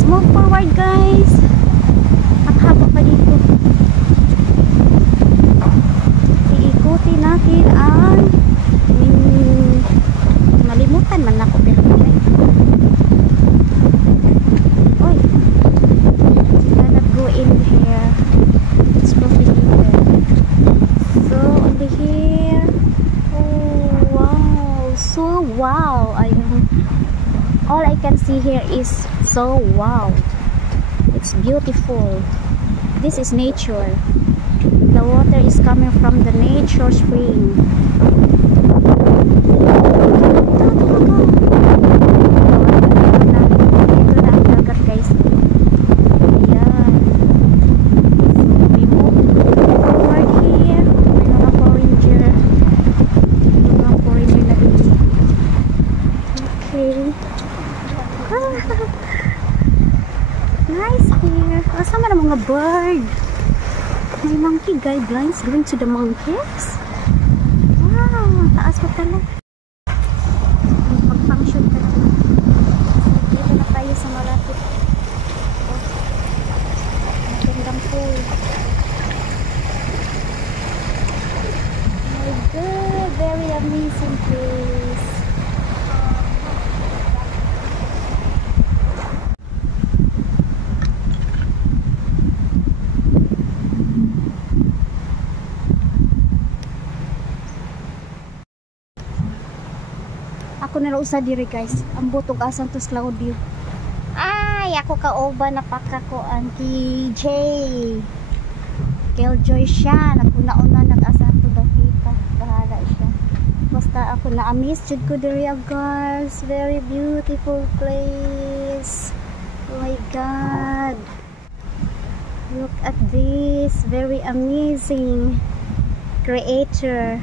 Let's move forward, guys. Ang haba pa dito. Iikuti natin ang malimutan man ako pero okay. Oy, cannot go in here. It's moving in there. So over here. Oh wow, so wow. All I can see here is so wow. It's beautiful. This is nature. The water is coming from the nature spring. Nice here. Kasama na mga bird. May monkey guidelines going to the monkeys. Wow, taas pa talaga. Pag-function talaga. Dito na tayo sa malapit. Magandang pool. Oh my God, very amazing place. Ako na usa diri guys. Ang butog asan tos Claudio. Ay, ako kaoba napaka ko ang TJ. Killjoy siya. Naguna-una nag-asa ko dakita. Bahala siya. Basta ako na-amaze jud ko diri guys. Very beautiful place. Oh my God. Look at this. Very amazing. Creator.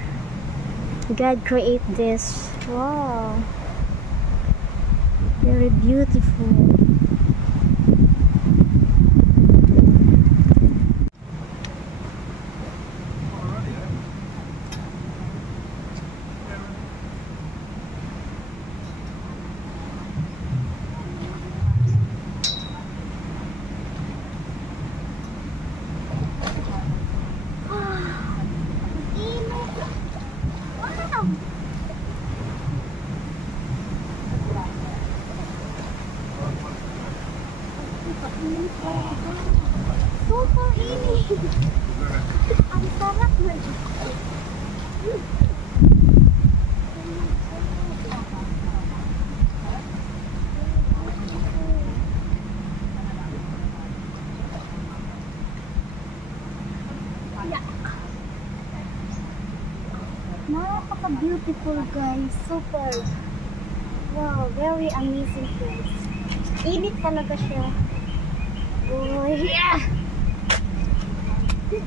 God create this. Wow, very beautiful. Super init. Ang sarap na. Napaka-beautiful guys. Super. Wow, very amazing place. Init talaga siya. Oh yeah!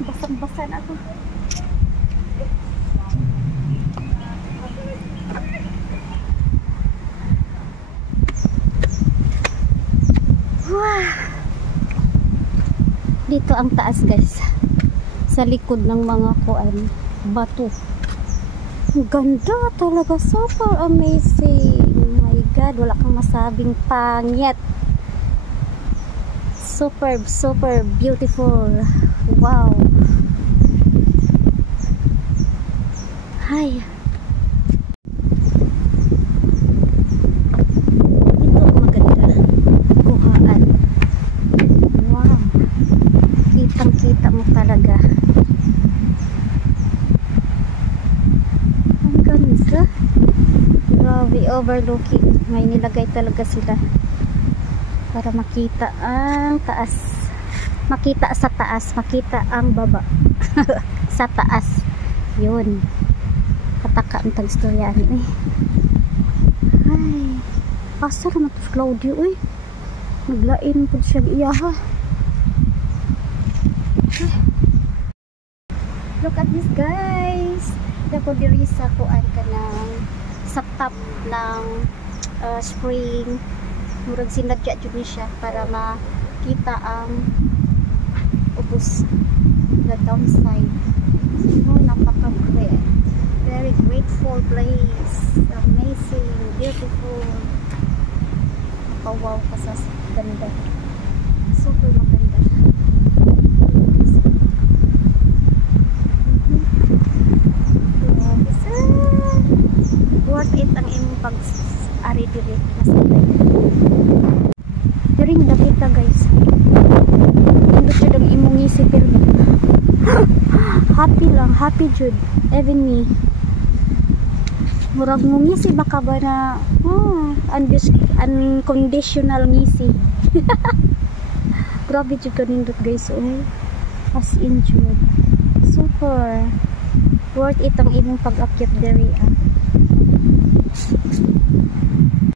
Basang-basa na ako. Wow! Dito ang taas guys. Sa likod ng mga kuan, bato. Ang ganda talaga. Super amazing. Oh my God, wala kang masabing pangit. Super, super beautiful. Wow. Hi. Ito maganda. Kuhaan. Wow. Kitang-kita mo talaga. Ang ganda. Grabe, overlooking. May nilagay talaga sila para makita ang taas, makita sa taas, makita ang baba. Sa taas yun, kataka ang tagstorya eh. Ay, asa naman ito Claudio eh, naglain po siya iyaha. Look at this guys. Dako diri sa kuan ka ng sa top ng spring. Murag sinadya dyan siya para makita ang ubos the downside. So, napaka-great. Very grateful place. Amazing. Beautiful. makawaw ka sa ganda. Super maganda. Worth it ang imong pag-ari diri mas ring dakita guys. Hindi siya ang imong isip pero happy lang, happy jud. Even me. Murag mo ngisi baka ba na unconditional ngisi. Grabe jud kanindot guys. As in jud. Super worth it ang imong pag-akyat diri.